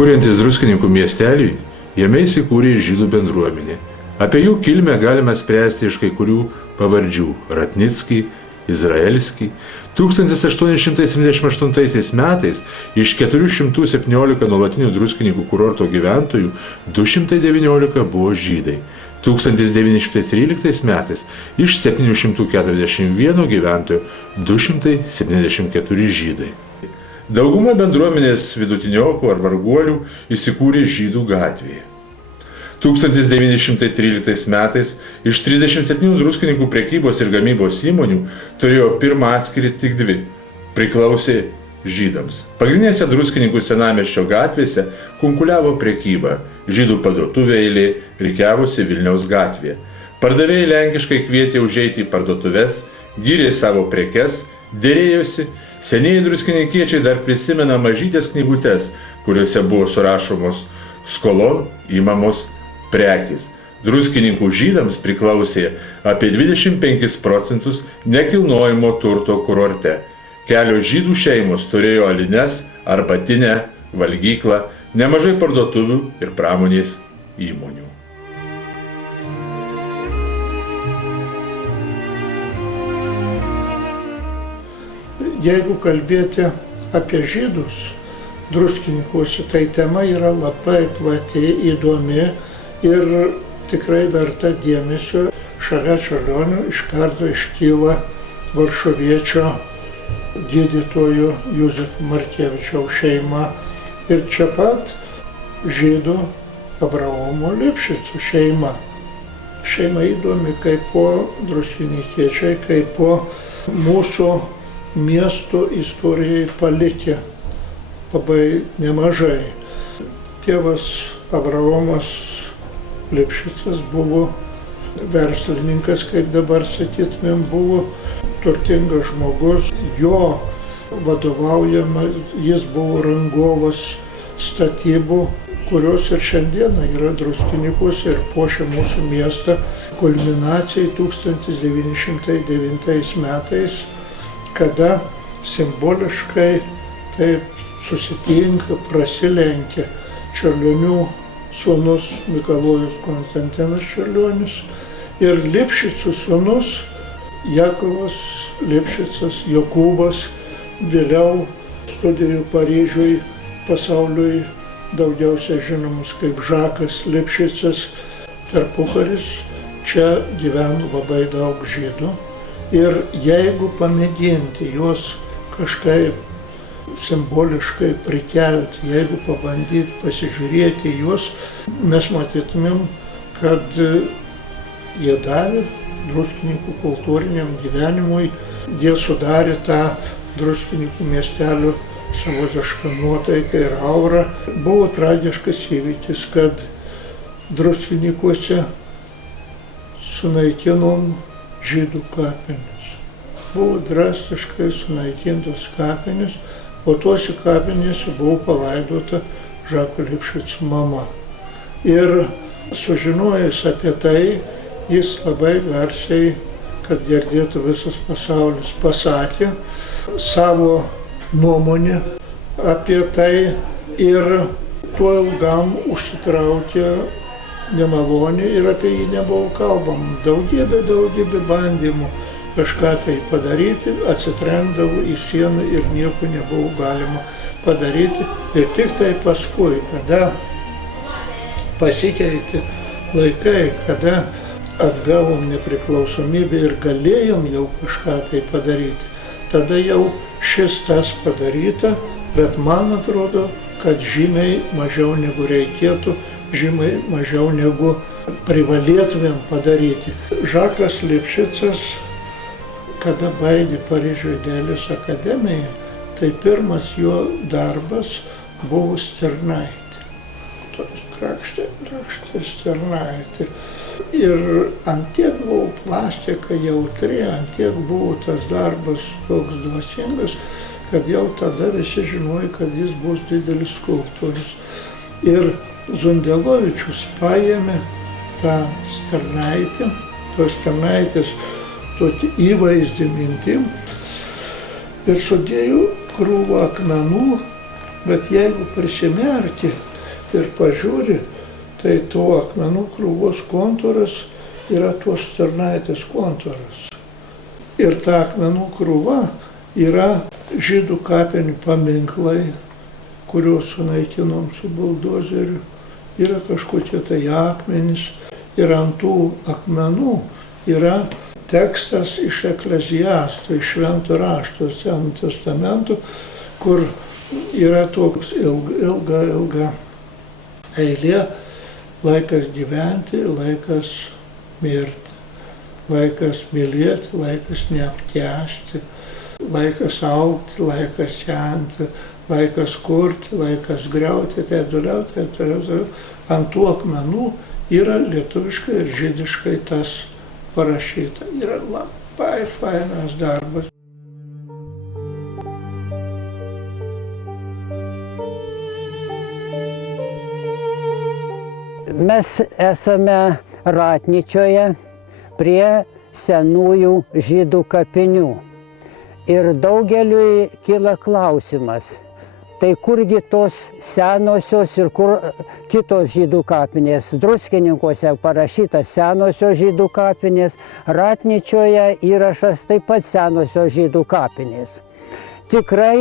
Kuriantis Druskininkų miesteliui, jame įsikūrė ir žydų bendruomenė. Apie jų kilmę galime spręsti iš kai kurių pavardžių – Ratnicki, Izraelski. 1878 metais iš 417 nuolatinių Druskininkų kurorto gyventojų 219 buvo žydai. 1913 metais iš 741 gyventojų 274 žydai. Dauguma bendruomenės vidutiniokų ar varguolių įsikūrė Žydų gatvėje. 1913 metais iš 37 Druskininkų prekybos ir gamybos įmonių turėjo pirmą atskirį tik 2 – priklausė žydams. Pagrindinėse Druskininkų senamiesčio gatvėse kunkuliavo prekyba, žydų parduotuvė eilė rikiavosi Vilniaus gatvėje. Pardavėjai lenkiškai kvietė užeiti į parduotuves, gyrė savo prekes, dėrėjosi. Senieji druskininkiečiai dar prisimena mažytės knygutes, kuriuose buvo surašomos skolon įmamos prekės. Druskininkų žydams priklausė apie 25% nekilnojamo turto kurorte. Kelios žydų šeimos turėjo alines, arbatinę, valgyklą, nemažai parduotuvių ir pramonės įmonių. Jeigu kalbėti apie žydus Druskininkuose, tai tema yra labai plati, įdomi ir tikrai verta dėmesio. Šalia Čiurlionio iš karto iškyla varšuviečio gydytojo Juzefo Markevičiaus šeima ir čia pat žydų Abraomo Lipšicų šeima. Šeima įdomi kaip po druskininkiečiai, kaip po mūsų miesto istorijai palikę labai nemažai. Tėvas Abraomas Lipšicas buvo verslininkas, kaip dabar sakytumėm, buvo turtingas žmogus. Jo vadovaujama, jis buvo rangovas statybų, kurios ir šiandieną yra Druskininkuose ir puošia mūsų miestą. Kulminacijai 1909 metais, kada simboliškai taip susitinka, prasilenkia Čiurlionių sūnus Mikalojus Konstantinas Čiurlionis ir Lipšicų sūnus Jakovas Lipšicas Jokūbas, vėliau studijų Paryžiui pasauliui daugiausiai žinomas kaip Žakas Lipšicas. Tarpukaris čia gyveno labai daug žydų. Ir jeigu pamėginti juos kažkaip simboliškai prikelti, jeigu pabandyti pasižiūrėti juos, mes matytumėm, kad jie davė Druskininkų kultūriniam gyvenimui, jie sudarė tą Druskininkų miestelio savotišką nuotaiką ir aurą. Buvo tragiškas įvykis, kad Druskininkuose sunaikinom žydų kapines. Buvo drastiškai sunaikintos kapinės, o tuose kapinėse buvo palaidota Žako Lipšico mama. Ir sužinojęs apie tai, jis labai garsiai, kad girdėtų visas pasaulis, pasakė savo nuomonę apie tai ir tuo ilgam užsitraukė nemalonė ir apie jį nebuvo kalbama. Daugybė bandymų kažką tai padaryti, atsitrenkdavo į sieną ir nieko nebuvo galima padaryti. Ir tik tai paskui, kada pasikeitė laikai, kada atgavom nepriklausomybę ir galėjom jau kažką tai padaryti, tada jau šis tas padaryta, bet man atrodo, kad žymiai mažiau negu reikėtų, žymiai mažiau negu privalėtumėm padaryti. Žakas Lipšicas, kada baigė Paryžiuje dailės akademiją, tai pirmas jo darbas buvo Stirnaitė. Toks grakštė Stirnaitė. Ir antiek buvo plastika jautri, antiek buvo tas darbas toks dvasingas, kad jau tada visi žinojo, kad jis bus didelis skulptorius. Ir Zundelovičius paėmė tą Stirnaitę, tos Stirnaitės tokį įvaizdį mintim ir sudėjo krūvą akmenų, bet jeigu prisimerki, ir pažiūri, tai tų akmenų krūvos kontūras yra tos tarnaitės kontūras. Ir ta akmenų krūva yra žydų kapinių paminklai, kuriuos sunaikinom su buldozeriu. Yra kažkokie tai akmenys ir ant tų akmenų yra tekstas iš Ekleziasto, iš Švento rašto, Senojo testamento, kur yra toks ilga eilė, laikas gyventi, laikas mirti, laikas mylėti, laikas neapkęsti, laikas augti, laikas senti, laikas kurti, laikas griauti, taip toliau. Ant tų akmenų yra lietuviškai ir žydiškai tas parašyta. Yra labai fainas darbas. Mes esame Ratnyčioje prie senųjų žydų kapinių. Ir daugeliui kyla klausimas, tai kurgi tos senosios ir kur kitos žydų kapinės. Druskininkuose parašyta senosios žydų kapinės, Ratnyčioje įrašas taip pat senosios žydų kapinės. Tikrai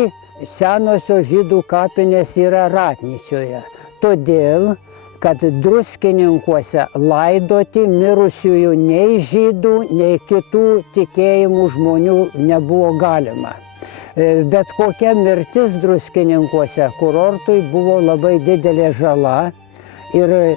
senosios žydų kapinės yra Ratnyčioje, todėl kad druskininkuose laidoti mirusiųjų nei žydų, nei kitų tikėjimų žmonių nebuvo galima. Bet kokia mirtis druskininkuose kurortui buvo labai didelė žala ir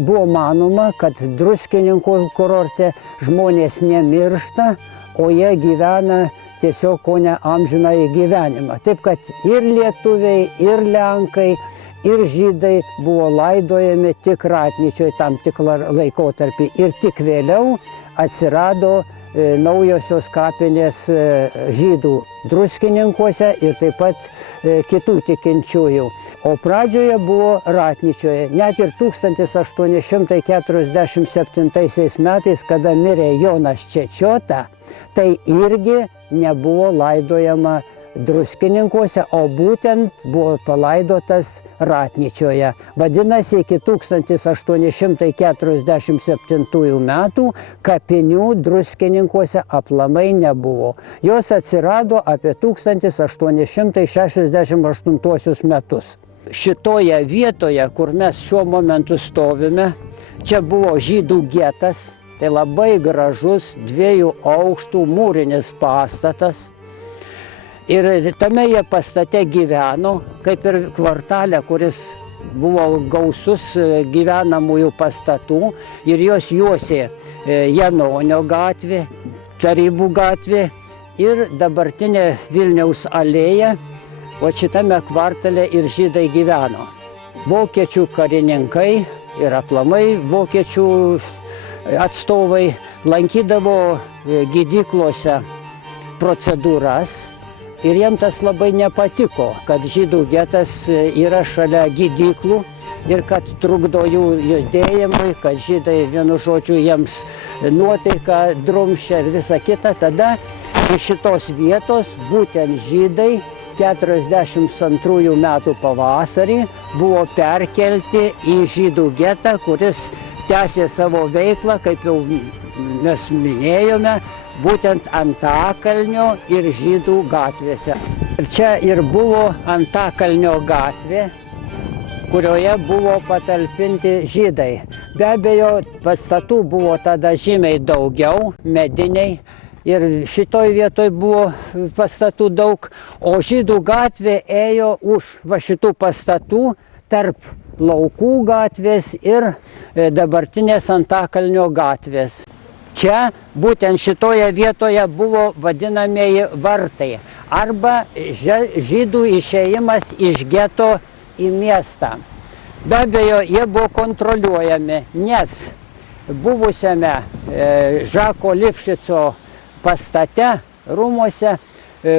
buvo manoma, kad druskininkų kurorte žmonės nemiršta, o jie gyvena tiesiog ko ne amžinąjį gyvenimą. Taip kad ir lietuviai, ir lenkai, ir žydai buvo laidojami tik Ratnyčioje tam tikrą laikotarpį ir tik vėliau atsirado naujosios kapinės žydų druskininkuose ir taip pat kitų tikinčiųjų. O pradžioje buvo Ratnyčioje. Net ir 1847 metais, kada mirė Jonas Čečiota, tai irgi nebuvo laidojama druskininkuose, o būtent buvo palaidotas Ratnyčioje. Vadinasi, iki 1847 metų kapinių druskininkuose aplamai nebuvo. Jos atsirado apie 1868 metus. Šitoje vietoje, kur mes šiuo momentu stovime, čia buvo žydų getas, tai labai gražus 2 aukštų mūrinis pastatas. Ir tame jie pastate gyveno, kaip ir kvartale, kuris buvo gausus gyvenamųjų pastatų, ir jos juosė Janonio gatvė, Tarybų gatvė ir dabartinė Vilniaus alėja, o šitame kvartale ir žydai gyveno. Vokiečių karininkai ir aplamai vokiečių atstovai lankydavo gydyklose procedūras. Ir jiem tas labai nepatiko, kad žydų getas yra šalia gydyklų ir kad trukdo jų judėjimui, kad žydai vienu žodžiu jiems nuotaiką drumščia ir visa kita. Tada iš šitos vietos būtent žydai 42 metų pavasarį buvo perkelti į žydų getą, kuris tęsė savo veiklą, kaip jau mes minėjome, būtent Antakalnio ir Žydų gatvėse. Ir čia ir buvo Antakalnio gatvė, kurioje buvo patalpinti žydai. Be abejo, pastatų buvo tada žymiai daugiau, mediniai, ir šitoj vietoj buvo pastatų daug, o Žydų gatvė ėjo už va šitų pastatų tarp Laukų gatvės ir dabartinės Antakalnio gatvės. Čia būtent šitoje vietoje buvo vadinamieji vartai arba žydų išėjimas iš geto į miestą. Be abejo, jie buvo kontroliuojami, nes buvusiame Žako Lifšico pastate, rūmuose,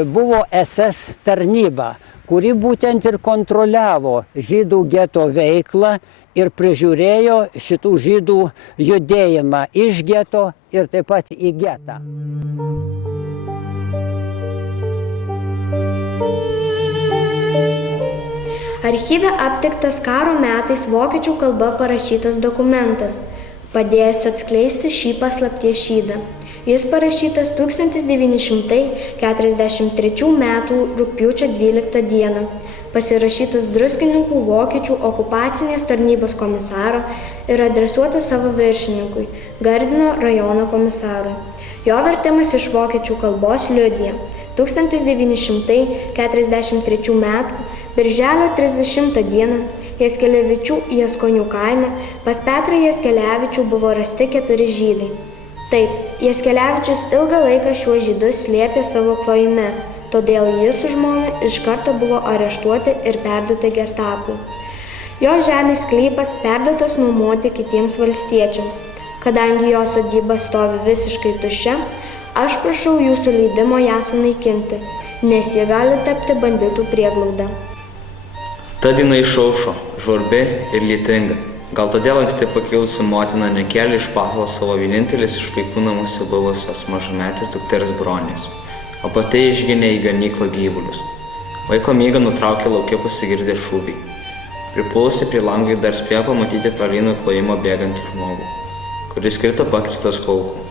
buvo SS tarnyba, kuri būtent ir kontroliavo žydų geto veiklą ir prižiūrėjo šitų žydų judėjimą iš geto ir taip pat į getą. Archyve aptiktas karo metais vokiečių kalba parašytas dokumentas, padėjęs atskleisti šį paslapties šydą. Jis parašytas 1943 m. rugpjūčio 12 d. Pasirašytas Druskininkų vokiečių okupacinės tarnybos komisaro ir adresuotas savo viršininkui, Gardino rajono komisarui. Jo vertimas iš vokiečių kalbos liudija 1943 m. birželio 30 d. Jaskelevičių Jaskonių kaime pas Petrą Jaskelevičių buvo rasti 4 žydai. Taip, Jaskelevičius ilgą laiką šiuos žydus slėpė savo klojime, todėl jis su žmona iš karto buvo areštuoti ir perduoti Gestapui. Jo žemės sklypas perduotas nuomoti kitiems valstiečiams. Kadangi jo sodyba stovi visiškai tuščia, aš prašau jūsų leidimo ją sunaikinti, nes ji gali tapti banditų prieglauda. Ta diena išaušo, žvarbi ir lietinga. Gal todėl anksti pakilusi motina nekėlė iš pasalo savo vienintelis iš vaikų namuose buvusios mažametės dukters Bronės, o pati išginė į ganyklą gyvulius. Vaiko miegą nutraukė lauke pasigirdę šūviai. Pripulusi prie lango dar spėjo pamatyti tolyn nuo klojimo bėgantį žmogų, kuris krito pakristas kulkų.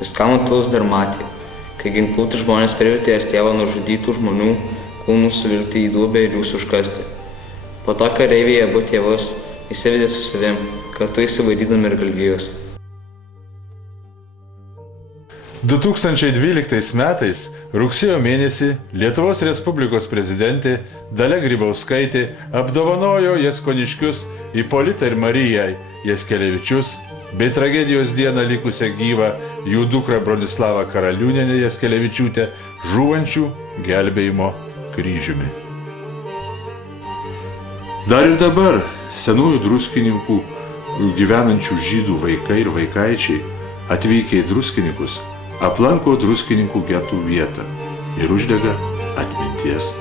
Viskam nutilus dar matė, kai ginkluoti žmonės privertė jos tėvą nužudytų žmonių kūnus suvilkti į duobę ir jūs užkasti. Po to kareiviai abu tėvus įsivedė su savim, kartu įsivaidydami ir galvijus. 2012 metais rugsėjo mėnesį Lietuvos Respublikos prezidentė Dalia Grybauskaitė apdovanojo jaskoniškius Ipolitą ir Mariją Jaskelevičius bei tragedijos dieną likusią gyvą jų dukrą Bronislavą Karaliūnienę Jaskelevičiūtę žūvančių gelbėjimo kryžiumi. Dar ir dabar senųjų Druskininkų gyvenančių žydų vaikai ir vaikaičiai atvykę į Druskininkus aplanko Druskininkų getų vietą ir uždega atminties